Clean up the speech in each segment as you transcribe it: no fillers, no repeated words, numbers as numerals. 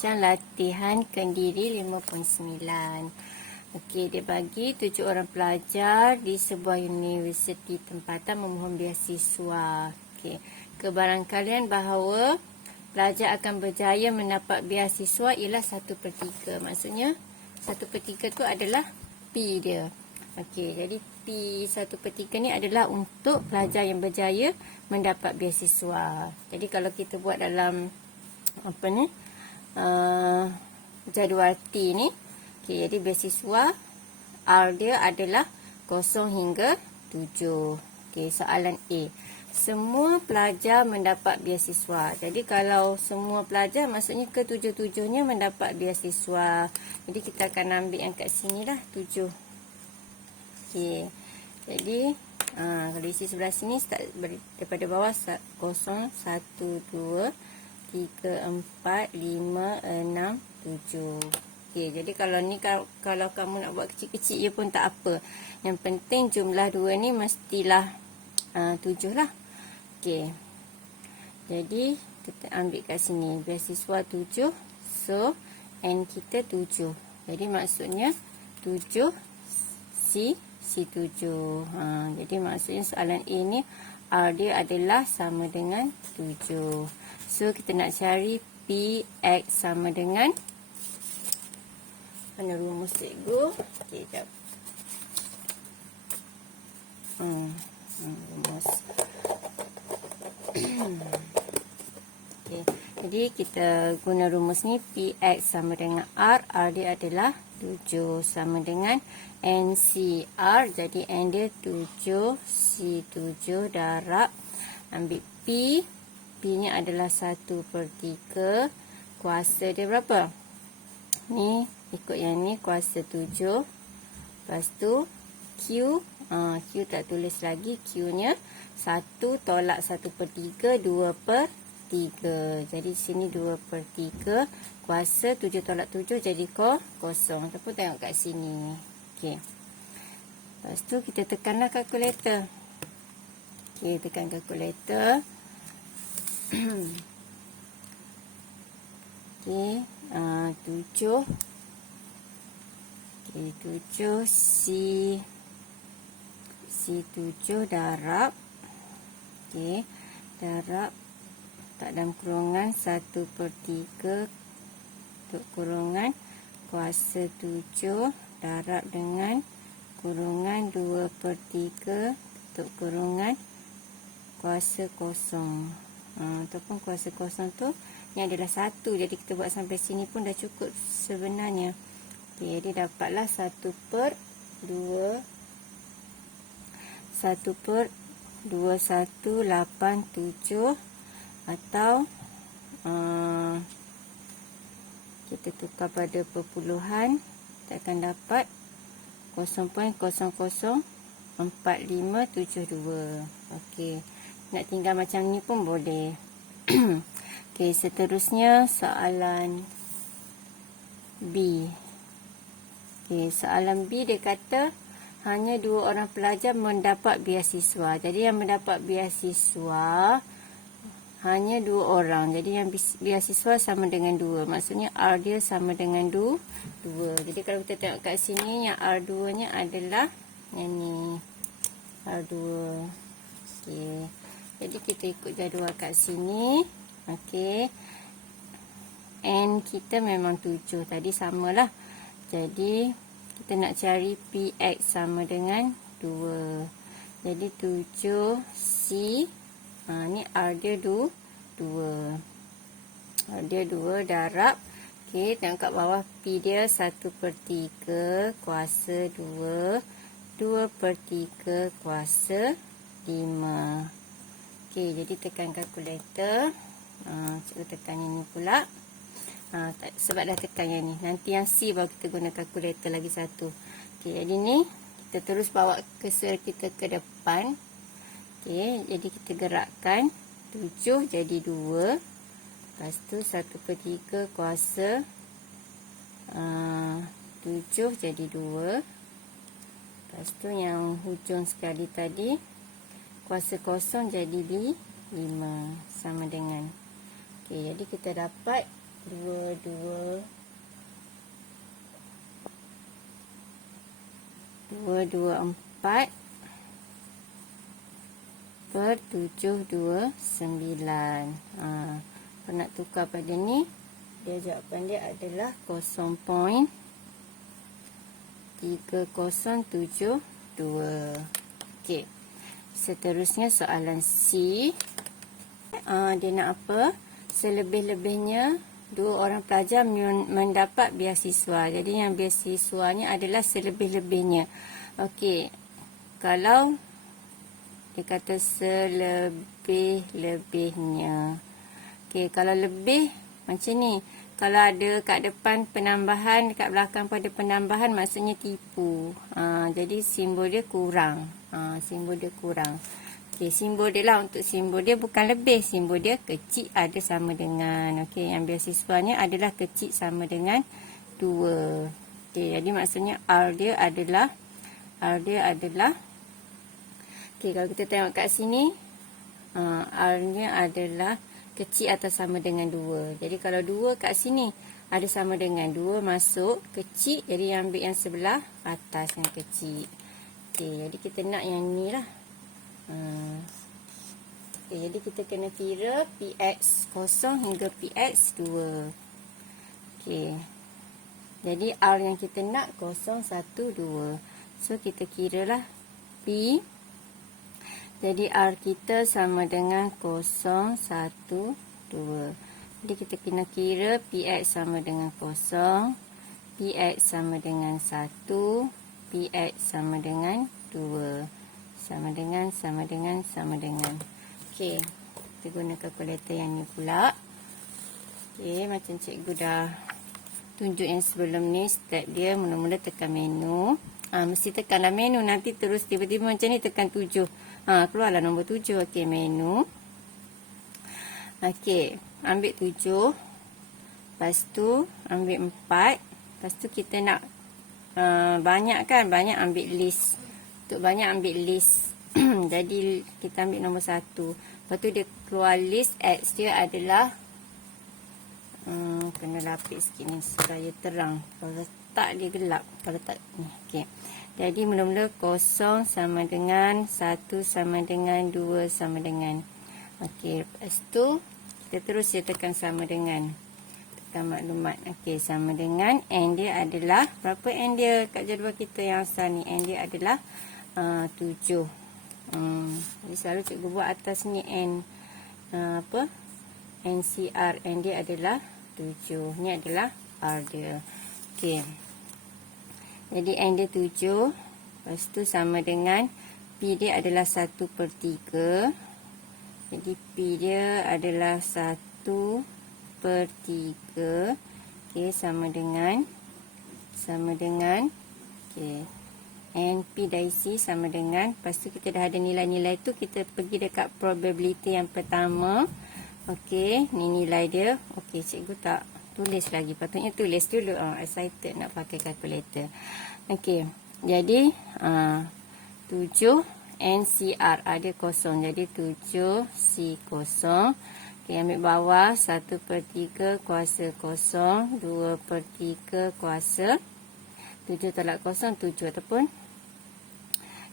macam latihan Kendiri 5.9. Okey, dia bagi 7 orang pelajar di sebuah universiti tempatan memohon beasiswa. Okey, kebarangkalian bahawa pelajar akan berjaya mendapat beasiswa ialah 1/3. Maksudnya 1/3 tu adalah P dia. Okey, jadi P 1/3 ni adalah untuk pelajar yang berjaya mendapat beasiswa. Jadi kalau kita buat dalam apa ni jadual T ni, okey, jadi beasiswa R dia adalah 0 hingga 7. Okey, soalan A. Semua pelajar mendapat beasiswa. Jadi kalau semua pelajar maksudnya ke-7-7-nya mendapat beasiswa. Jadi kita akan ambil yang kat sini lah 7. Okey. Jadi kalau isi sebelah sini start daripada bawah 0, 1, 2, 3, 4, 5, 6, 7. Okey, jadi kalau ni kalau kamu nak buat kecil-kecil je pun tak apa. Yang penting jumlah 2 ni mestilah 7 lah. Okey. Jadi kita ambil kat sini beasiswa 7. So N kita 7. Jadi maksudnya 7 C7. Jadi maksudnya soalan A ni R dia adalah sama dengan 7. So kita nak cari PX sama dengan, mana rumus cikgu? Okey, jap. Rumus. Okay. Jadi kita guna rumus ni, PX sama dengan R. R dia adalah 7 sama dengan NCR. Jadi N dia 7, C7 darab. Ambil P. P nya adalah 1/3. Kuasa dia berapa? Ni ikut yang ni, kuasa 7. Lepas tu Q. Q tak tulis lagi. Q nya 1 tolak 1/3, 2/3. Jadi sini 2/3. Kuasa 7 tolak 7 jadi kosong. Ataupun tengok kat sini. Okey. Lepas tu kita tekanlah kalkulator. Okey, tekan kalkulator. Okey, 7. Okey, 7 C7 darab. Okey, darab tak dalam kurungan 1/3 untuk kurungan kuasa 7 darab dengan kurungan 2/3 untuk kurungan kuasa kosong. Ataupun kuasa kosong tu ni adalah 1. Jadi kita buat sampai sini pun dah cukup sebenarnya. Okey, jadi dapatlah 1/2187 atau kita tukar pada perpuluhan, kita akan dapat 0.004572. Okey, nak tinggal macam ni pun boleh. Okey, seterusnya soalan B. Okey, soalan B dia kata hanya 2 orang pelajar mendapat beasiswa. Jadi yang mendapat beasiswa hanya 2 orang. Jadi yang beasiswa sama dengan 2. Maksudnya R dia sama dengan 2. Jadi kalau kita tengok kat sini, yang R2 nya adalah yang ni. R2. Okey. Jadi kita ikut jadual kat sini. Okey. N kita memang 7. Tadi samalah. Jadi kita nak cari PX sama dengan 2. Jadi 7 C. Ni R dia 2. R dia 2 darab. Okey, tengok kat bawah P dia 1/3 kuasa 2. 2/3 kuasa 5. Okey, jadi tekan kalkulator. Cikgu tekan yang ni pula. Sebab dah tekan yang ni. Nanti yang C baru kita guna kalkulator lagi satu. Okey, jadi ni kita terus bawa cursor kita ke depan. Okey, jadi kita gerakkan 7 jadi 2. Lepas tu 1/3 kuasa 7 jadi 2. Lepas tu yang hujung sekali tadi kuasa kosong jadi 5 sama dengan. Okey, jadi kita dapat 224 per 729. Kalau nak tukar pada ni, jawapan dia adalah 0.3072. Okey. Seterusnya soalan C. Dia nak apa? Selebih-lebihnya 2 orang pelajar mendapat beasiswa. Jadi yang beasiswa ni adalah selebih-lebihnya. Okey. Kalau dia kata selebih-lebihnya. Okey, kalau lebih macam ni. Kalau ada kat depan penambahan, dekat belakang pada penambahan, maksudnya tipu. Jadi simbol dia kurang. Simbol dia kurang. Okey, simbol dia lah, untuk simbol dia bukan lebih. Simbol dia kecil ada sama dengan. Okey, yang beasiswanya adalah kecil sama dengan 2. Okey, jadi maksudnya R dia adalah okey, kalau kita tengok kat sini, R-nya adalah kecil atau sama dengan 2. Jadi kalau 2 kat sini ada sama dengan 2 masuk kecil, jadi yang ambil yang sebelah atas yang kecil. Okey, jadi kita nak yang ni lah. Okay, jadi kita kena kira PX0 hingga PX2. Okey. Jadi R yang kita nak 0, 1, 2. So kita kiralah P. Jadi R kita sama dengan 0, 1, 2. Jadi kita kena kira PX sama dengan 0, PX sama dengan 1, PX sama dengan 2. Sama dengan. Okey, kita guna kalkulator yang ni pula. Okey, macam cikgu dah tunjuk yang sebelum ni, step dia mula-mula tekan menu. Mesti tekanlah menu, nanti terus tiba-tiba macam ni tekan 7. Keluarlah nombor 7. Okey, menu. Okey, ambil 7. Lepas tu ambil 4. Lepas tu kita nak banyak kan? Banyak ambil list. Untuk banyak ambil list. Jadi kita ambil nombor 1. Lepas tu dia keluar list X dia adalah kena lapis sikit ni supaya terang. Kalau tak dia gelap. Kalau tak ni. Okey. Jadi mula-mula 0 sama dengan 1 sama dengan 2 sama dengan. Okey, lepas tu kita terus dia tekan sama dengan. Tekan maklumat. Okey, sama dengan N dia adalah berapa N dia kat jadual kita yang asal ni? N dia adalah 7. Jadi selalu cikgu buat atas ni N NCR. N dia adalah 7. Ni adalah R dia. Okey. Jadi N dia 7. Lepas tu sama dengan P dia adalah 1/3. Jadi P dia adalah 1/3. Okey, sama dengan. Okey. NP dari C sama dengan. Lepas tu kita dah ada nilai-nilai tu, kita pergi dekat probability yang pertama. Okey, ni nilai dia. Okey, cikgu tak tulis lagi. Patutnya tulis dulu. Excited nak pakai kalkulator. Okey, jadi 7 NCR ada 0. Jadi 7 C0. Okey, ambil bawah 1/3 kuasa 0. 2/3 kuasa 7 tolak 0, 7. Ataupun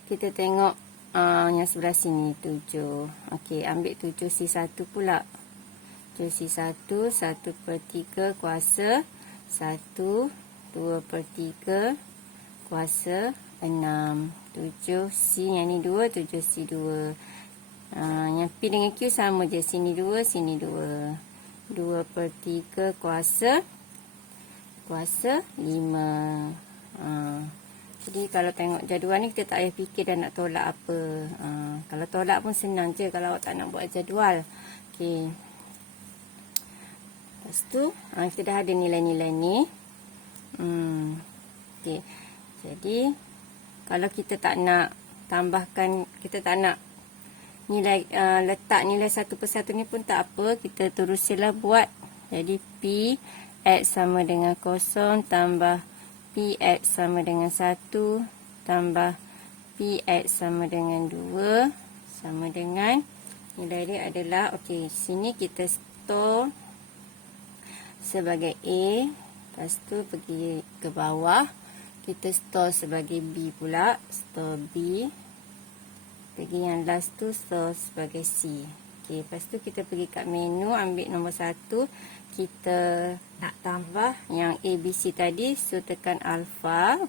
kita tengok yang sebelah sini 7. Okey, ambil 7 C1 pula. 7 C1 1/3 kuasa 1. 2/3 kuasa 6. 7 C yang ni 2, 7 C 2. Yang P dengan Q sama je, sini 2, sini 2. 2/3 kuasa 5. Jadi kalau tengok jadual ni, kita tak payah fikir dah nak tolak apa. Kalau tolak pun senang je kalau awak tak nak buat jadual. Okey. Lepas tu kita dah ada nilai-nilai ni. Okey. Jadi kalau kita tak nak tambahkan, kita tak nak nilai letak nilai satu persatu ni pun tak apa, kita terus je lah buat. Jadi P X sama dengan 0 tambah PX sama dengan 1 tambah PX sama dengan 2 sama dengan nilai dia adalah, okey, sini kita store sebagai A. Lepas tu pergi ke bawah. Kita store sebagai B pula. Store B. Pergi yang last tu store sebagai C. Okey, lepas tu kita pergi kat menu, ambil nombor 1. Kita nak tambah yang A, B, C tadi. So, tekan alpha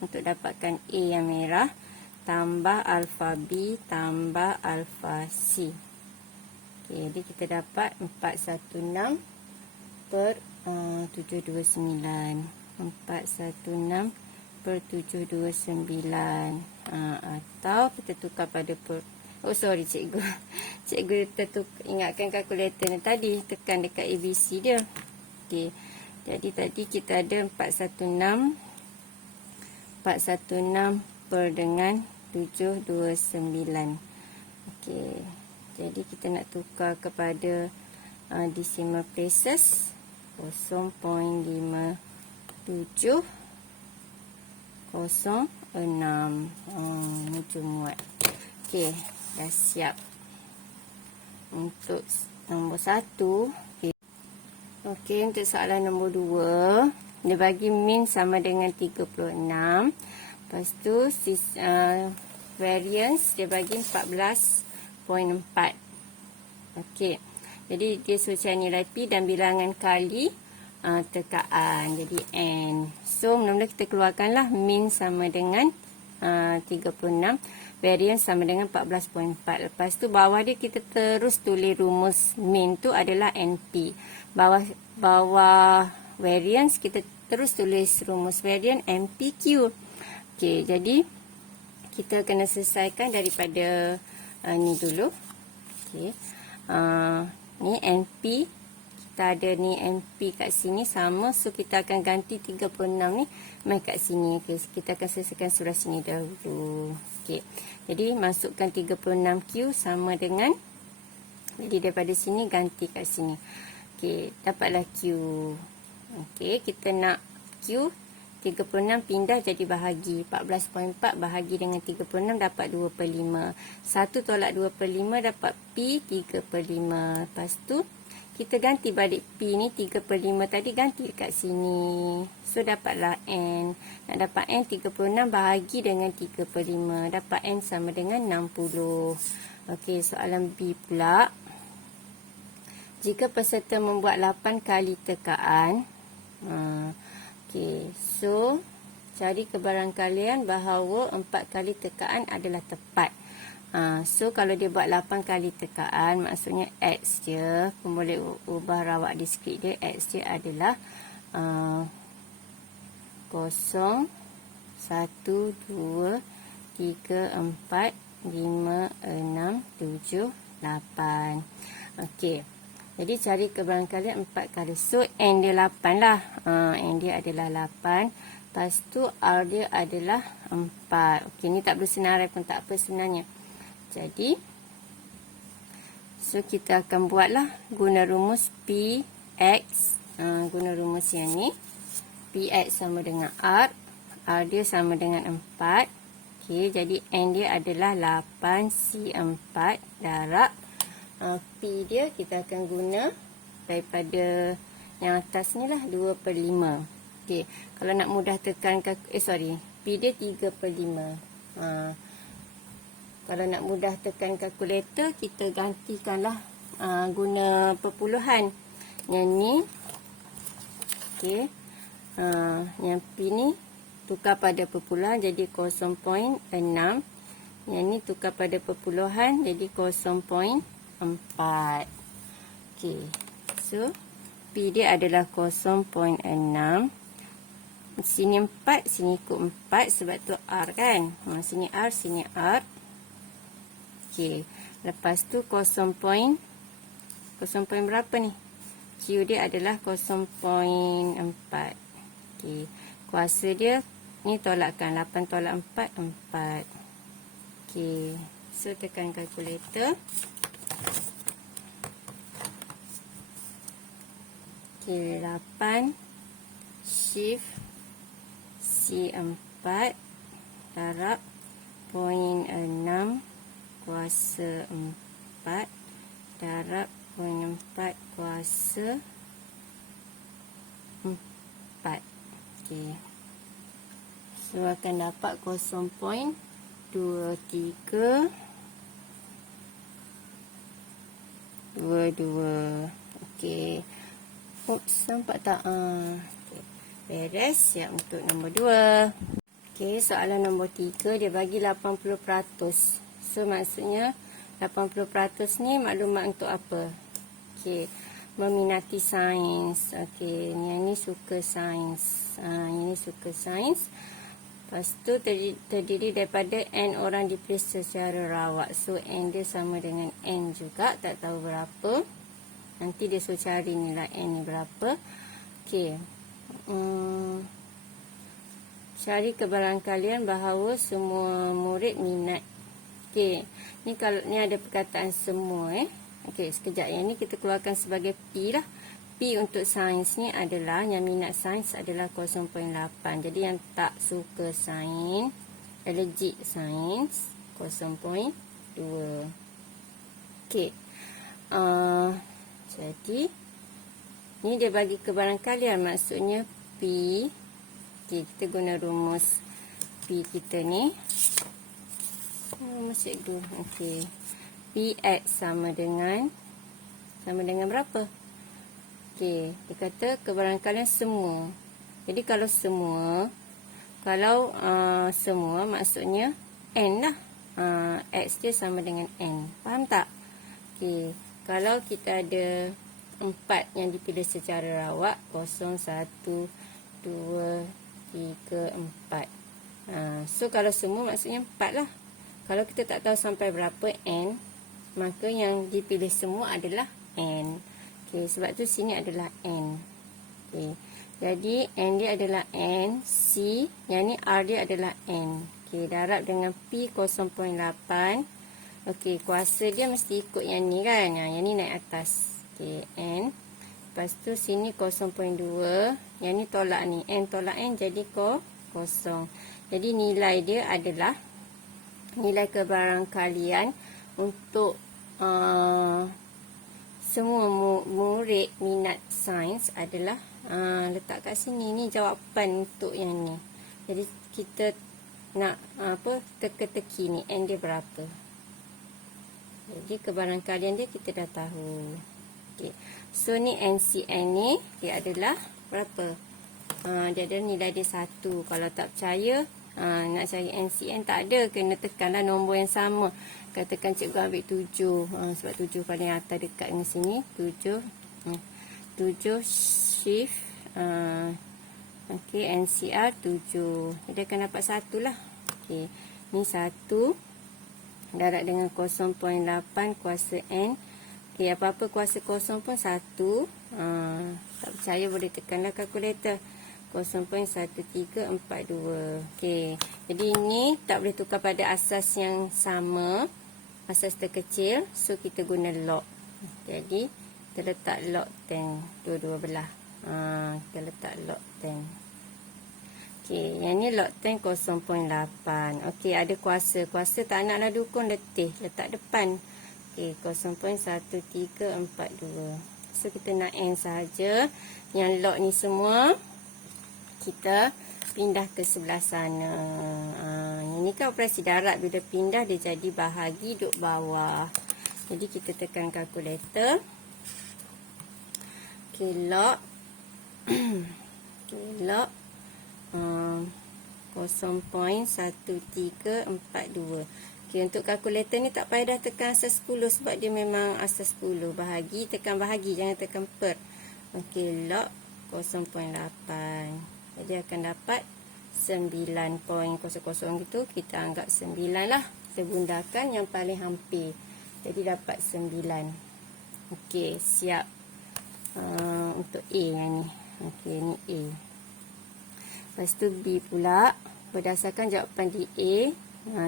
untuk dapatkan A yang merah. Tambah alpha B, tambah alpha C. Okey, jadi kita dapat 416 per 729. 416 per 729. Atau kita tukar pada oh sorry cikgu. Cikgu ingatkan kalkulator ni tadi. Tekan dekat ABC dia. Okey. Jadi tadi kita ada 416 per dengan 729. Okey. Jadi kita nak tukar kepada decimal places. 0.5706. Ni muat. Okey, dah siap. Untuk nombor 1. Okey, untuk soalan nombor 2, dia bagi min sama dengan 36. Lepas tu variance dia bagi 14.4. Okey. Jadi dia suruh cari nilai P dan bilangan kali tekaan. Jadi N. So, mula-mula kita keluarkanlah min sama dengan 36. Variance sama dengan 14.4. Lepas tu bawah dia kita terus tulis rumus min tu adalah NP. Bawah variance kita terus tulis rumus variance NPQ. Okey, jadi kita kena selesaikan daripada ni dulu. Okey. Ni NP, kita ada ni NP kat sini sama, so kita akan ganti 36 ni mai kat sini. Okay, kita akan selesaikan surah sini dahulu. Okey. Jadi masukkan 36Q sama dengan, jadi daripada sini ganti kat sini. Okey, dapatlah Q. Okey, kita nak Q 36 pindah jadi bahagi. 14.4 bahagi dengan 36 dapat 2/5. 1 tolak 2/5 dapat P 3/5. Lepas tu kita ganti balik P ni 3/5 tadi, ganti kat sini. So dapatlah N. Nak dapat N 36 bahagi dengan 3/5. Dapat N sama dengan 60. Okey, soalan B pula. Jika peserta membuat 8 kali tekaan. Okey, so cari kebarangkalian bahawa 4 kali tekaan adalah tepat. So kalau dia buat 8 kali tekaan, maksudnya X dia, pun boleh ubah rawak di skrip dia. X dia adalah 0, 1, 2, 3, 4, 5, 6, 7, 8. Okey. Jadi cari kebarangkalian 4 kali. So N dia 8 lah. N dia adalah 8. Lepas tu R dia adalah 4. Okey, ni tak perlu senarai pun tak apa sebenarnya. Jadi so kita akan buatlah guna rumus PX. Guna rumus yang ni. PX sama dengan R. R dia sama dengan 4. Okey, jadi N dia adalah 8 C 4 darab P dia kita akan guna daripada yang atas ni lah 2/5. Okey, kalau nak mudah tekan P dia 3/5. Kalau nak mudah tekan kalkulator, kita gantikanlah guna perpuluhan. Yang ni okey, yang P ni tukar pada perpuluhan jadi 0.6. Yang ni tukar pada perpuluhan jadi 0.4. Okey. So P dia adalah 0.6. Sini 4, sini ikut 4 sebab tu R kan. Sini R, sini R. Okey. Lepas tu 0. Berapa ni? Q dia adalah 0.4. Okey. Kuasa dia ni tolakkan 8 tolak 4 4. Okey. So tekan kalkulator. Okey, 8 shift C4 darab 0.6 kuasa 4 darab 0.4 kuasa Okey. So akan dapat 0.2322. Okey. Oops, nampak tak? Okay. Beres, siap untuk nombor 2. Okey, soalan nombor 3 dia bagi 80%. So maksudnya 80% ni maklumat untuk apa? Okey, meminati sains. Okey, yang ni suka sains. Ini suka sains. Lepas tu terdiri daripada N orang dipilih secara rawat. So N dia sama dengan N juga. Tak tahu berapa. Nanti dia suruh cari nilai N ni berapa. Okey. Cari kebarangkalian bahawa semua murid minat. Okey. Ni ada perkataan semua. Okey, sekejap. Yang ni kita keluarkan sebagai P lah. P untuk sains ni adalah, yang minat sains adalah 0.8. Jadi yang tak suka sains, allergic sains, 0.2. Okey. Jadi, ni dia bagi kebarangkalian. Maksudnya P. Okey, kita guna rumus P kita ni. Rumus cikgu. Okey. Px sama dengan berapa? Okey, dia kata kebarangkalian semua. Jadi kalau semua maksudnya N lah. X dia sama dengan N. Faham tak? Okey, kalau kita ada 4 yang dipilih secara rawat, 0, 1, 2, 3, 4. So kalau semua maksudnya 4 lah. Kalau kita tak tahu sampai berapa N, maka yang dipilih semua adalah N. Okey, sebab tu sini adalah N. Okey. Jadi N dia adalah N, C, yang ni R dia adalah N. Okey, darab dengan P 0.8. Okey, kuasa dia mesti ikut yang ni kan. Yang ni naik atas. Okey, N. Lepas tu sini 0.2. Yang ni tolak ni. N tolak N jadi 0. Jadi nilai dia adalah nilai kebarangkalian untuk semua murid minat sains adalah letak kat sini. Ni jawapan untuk yang ni. Jadi kita nak teka-teki ni N dia berapa. Jadi kebarangkalian dia kita dah tahu. Okey. So ni NCN ni dia adalah berapa? Dia ada nilai dia 1. Kalau tak percaya nak cari NCN tak ada, kena tekanlah nombor yang sama. Katakan cikgu ambil 7. Sebab 7 paling atas dekat dengan sini. 7 shift. Okey, NCR 7. Dia akan dapat 1 lah. Okey, ni 1. Darab dengan 0.8 kuasa N. Okey, apa-apa kuasa kosong pun 1. Tak percaya boleh tekanlah kalkulator. 0.1342. Okey, jadi ini tak boleh tukar pada asas yang sama. Asas terkecil. So, kita guna log. Jadi, kita letak log 10. Dua-dua belah. Kita letak log 10. Okey, yang ni log 10 0.8. Okey, ada kuasa. Kuasa tak naklah dukung letih. Letak depan. Okey, 0.1342. So, kita nak N sahaja. Yang log ni semua, kita pindah ke sebelah sana. Ini kan operasi darab. Bila pindah, dia jadi bahagi duduk bawah. Jadi, kita tekan kalkulator. Okey, log. Okay, log 0.1342. Okey, untuk kalkulator ni tak payah dah tekan asas 10 sebab dia memang asas 10. Bahagi, tekan bahagi, jangan tekan per. Okey, log 0.8. Jadi akan dapat 9.00 gitu. Kita anggap 9 lah. Kita bundakan yang paling hampir. Jadi dapat 9. Okey, siap. Untuk A yang ni. Okey, ni A. Lepas tu B pula. Berdasarkan jawapan di A.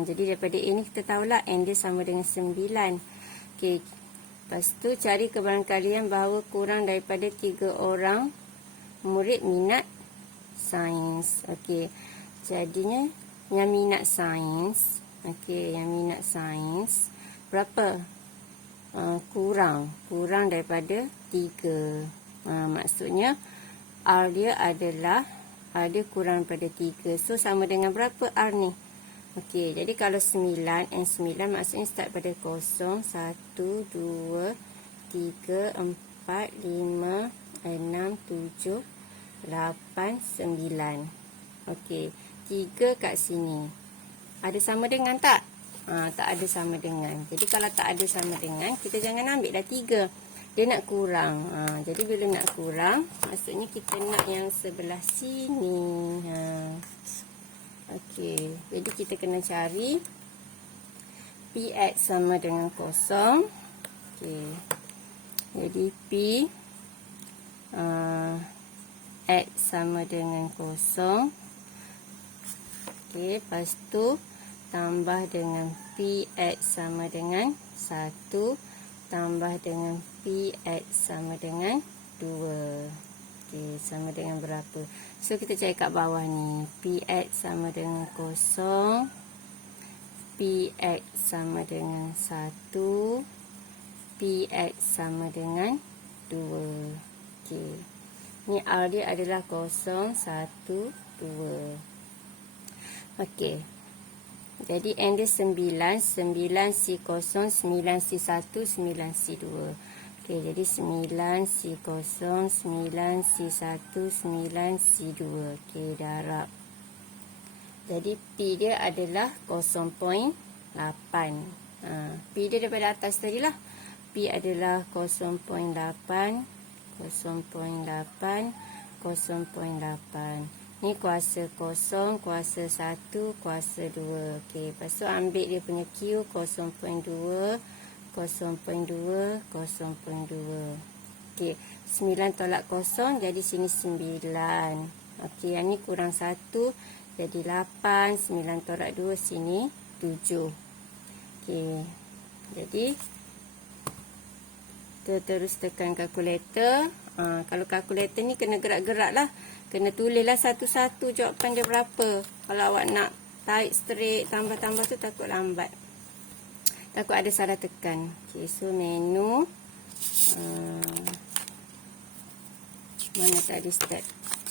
Jadi daripada A ni kita tahulah N dia sama dengan 9. Okey. Lepas tu cari kebarangkalian bahawa kurang daripada 3 orang murid minat sains. Okey. Jadinya yang minat sains. Okey, yang minat sains berapa? Kurang daripada 3. Maksudnya R dia adalah ada kurang pada 3. So, sama dengan berapa R ni? Okey, jadi kalau 9, N9 maksudnya start pada 0, 1, 2, 3, 4, 5, 6, 7, 8, 9. Okey, 3 kat sini. Ada sama dengan tak? Tak ada sama dengan. Jadi kalau tak ada sama dengan, kita jangan ambil dah 3. Dia nak kurang. Jadi bila nak kurang, maksudnya kita nak yang sebelah sini. Okey, jadi kita kena cari Px sama dengan 0. Okey. Jadi P X sama dengan 0. Okey, lepas tu tambah dengan Px sama dengan 1 tambah dengan Px sama dengan 2. Okey, sama dengan berapa? So, kita cari kat bawah ni. Px sama dengan 0. Px sama dengan 1. Px sama dengan 2. Okey. Ni R dia adalah 0, 1, 2. Okey. Jadi N dia 9. 9C0, 9C1, 9C2. Okey, jadi 9C0, 9C1, 9C2. Okey, darab. Jadi P dia adalah 0.8. P dia daripada atas tadi lah. P adalah 0.8, 0.8, 0.8. Ni kuasa 0, kuasa 1, kuasa 2. Okey, lepas tu ambil dia punya Q 0.2. 0.2, 0.2. Okey, 9 tolak 0, jadi sini 9. Okey, yang ni kurang 1, jadi 8. 9 tolak 2, sini 7. Okey, jadi kita terus tekan kalkulator. Kalau kalkulator ni kena gerak-gerak lah. Kena tulislah satu-satu jawapan dia berapa. Kalau awak nak tarik straight, tambah-tambah tu takut lambat. Takut ada salah tekan. Okay, so menu. Mana tadi start?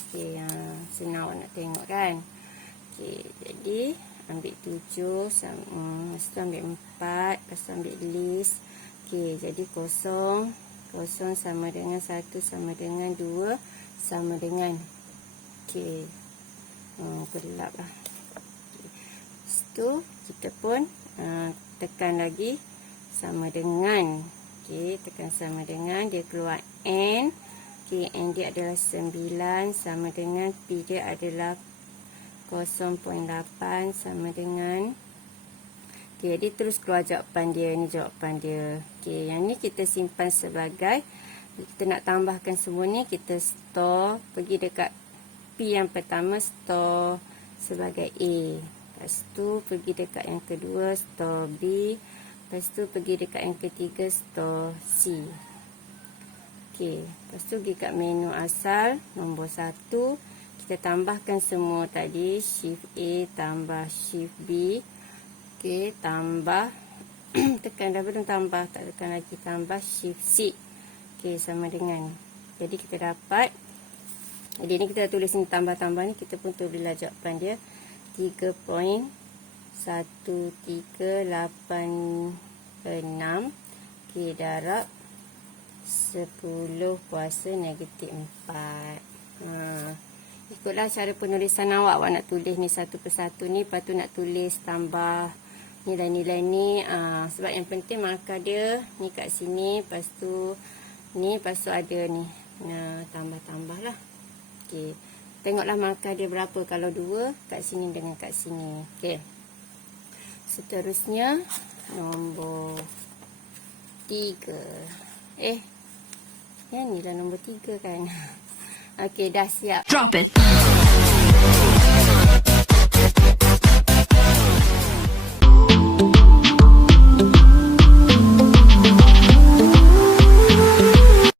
Okay, senang awak nak tengok kan. Okay, jadi ambil 7. Lepas tu ambil 4. Lepas tu ambil list. Okay, jadi 0. 0 sama dengan 1 sama dengan 2 sama dengan. Okay. Gelap lah. Okay. Lepas tu kita pun tekan lagi sama dengan. Okey, tekan sama dengan, dia keluar N. Okey, N dia adalah 9 sama dengan P dia adalah 0.8 sama dengan. Okey, jadi terus keluar jawapan dia. Ni jawapan dia. Okey, yang ni kita simpan sebagai, kita nak tambahkan semua ni, kita store, pergi dekat P yang pertama, store sebagai A. Lepas tu pergi dekat yang kedua, store B. Lepas tu pergi dekat yang ketiga, store C. Okey, lepas tu pergi kat menu asal, nombor 1. Kita tambahkan semua tadi, shift A tambah shift B. Okey, tambah, tekan dah belum tambah, tak tekan lagi, tambah shift C. Okey, sama dengan. Jadi kita dapat, jadi ni kita tulis ni tambah-tambah ni, kita pun tulislah jawapan dia. 3.1386. Okey, darab 10 kuasa negatif 4. Ikutlah cara penulisan awak. Awak nak tulis ni satu persatu ni, lepas tu nak tulis tambah nilai-nilai ni. Sebab yang penting markah dia ni kat sini, lepas tu ni, lepas tu ada ni. Tambah-tambah lah. Okey. Tengoklah markah dia berapa. Kalau 2 kat sini dengan kat sini. Okey. Seterusnya nombor 3. Yang ni lah nombor 3 kan. Okey, dah siap. Drop it.